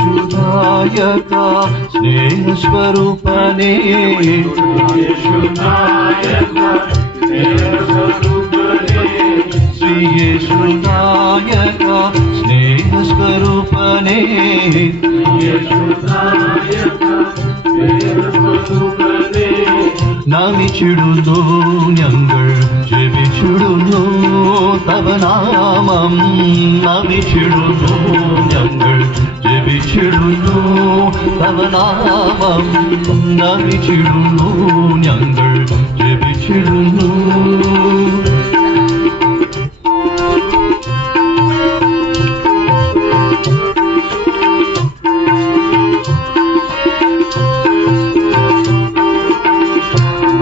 യേശുനായക സ്നേഹസ്വരൂപനേ ശ്രീ യേശുനായക സ്നേഹസ്വരൂപനേ നമിച്ചിടുന്നു ഞങ്ങൾ ജപിച്ചിടുന്നു തവ നാമം നമിച്ചിടുന്നു ഞങ്ങൾ ജപിച്ചിടുന്നു തവ നാമം നമിച്ചിടുന്നു ഞങ്ങൾ ജപിച്ചിടുന്നു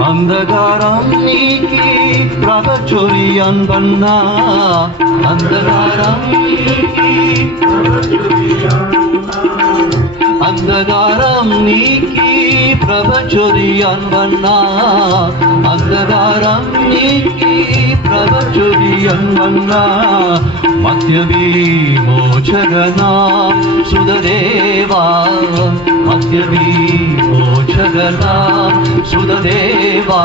അന്ധകാരം നീക്കി പ്രഭ ചൊരിയാൻ വന്ന അന്ധകാരം നീക്കി പ്രഭ ചൊരിയാൻ വന്ന അന്ധകാരം നീക്കി പ്രഭ ചൊരിയാൻ വന്ന മധ്യവിമോചകനാം സുതദേവാ മധ്യവിമോചകനാം സുതദേവാ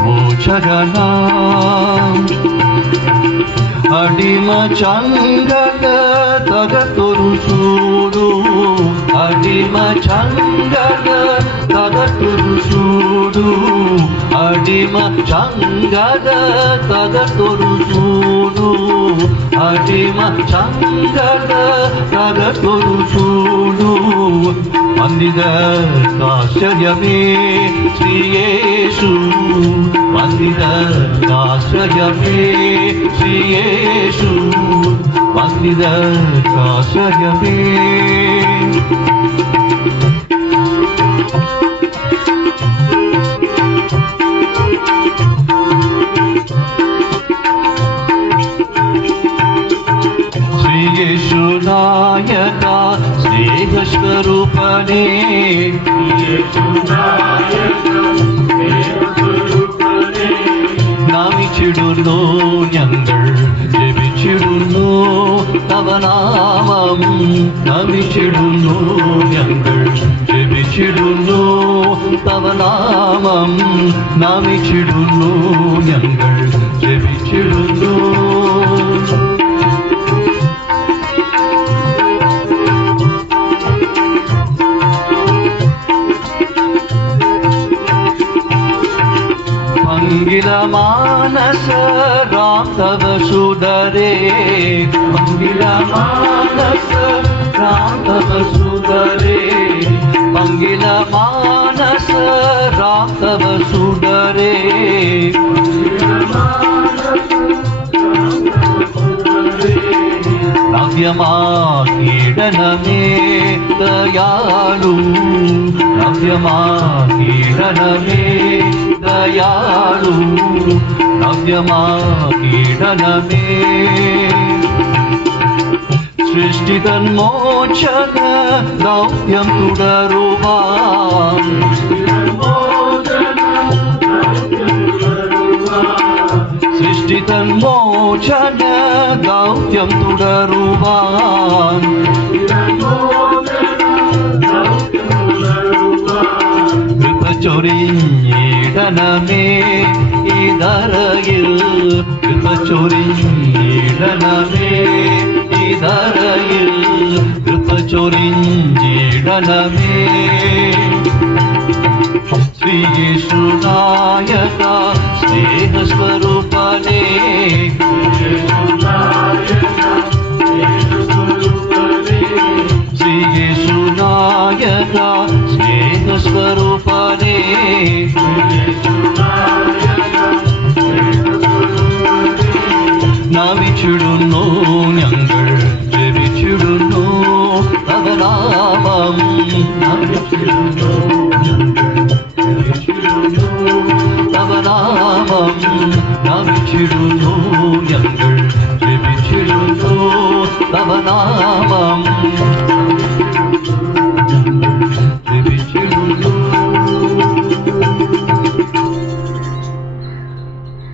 മോചകനാം അടിമ ചങ്കക തകർത്തൊരു ചൂടു അടിമ ചങ്കക തകർത്തൊരു ചൂടു അടിമ ചങ്കക തകർത്തൊരു ചൂടു അടിമ ചങ്കക തകർത്തൊരു ചൂടു വന്ദിതർക്കാശ്ചര്യമേ ശ്രീയേശു വന്ദിതർക്കാശ്ചര്യമേ ശ്രീയേശു വന്ദിതർക്കാശ്ചര്യമേ യേശുനായക സ്നേഹസ്വരൂപനേ നമിച്ചിടുന്നു ഞങ്ങൾ ജപിച്ചിടുന്നു തവ നാമം നമിച്ചിടുന്നു ഞങ്ങൾ ജപിച്ചിടുന്നു തവ നാമം നമിച്ചിടുന്നു ഞങ്ങൾ ജപിച്ചിടുന്നു मंगिल मानस राम तव सुदरे मंगिल मानस राम तव सुदरे मंगिल मानस राम तव सुदरे नव्यमाकीर्णमे दयालु नव्यमाकीर्णमे दयालु नव्यमाकीर्णमे सृष्टितन्मोचन दौत्यं തുടരുവാൻ സൃഷ്ടിതന്മോചന ദൗത്യം തുടരുവാൻ കൃപ ചൊരിഞ്ഞിടണമേ ഇതറയിൽ കൃപ ചൊരിഞ്ഞിടണമേ ഇതറയിൽ കൃപ ചൊരിഞ്ഞിടണമേ ശ്രീ യേശുനായക സ്നേഹസ്വരൂപനേ ശ്രീ യേശുനായക സ്നേഹസ്വരൂപനേ നമിച്ചിടുന്നു ഞങ്ങൾ ജപിച്ചിടുന്നു തവ നാമം നമിച്ചിടുന്നു തവ നാമം നമിച്ചിടുന്നു ഞങ്ങൾ ജപിച്ചിടുന്നു തവ നാമം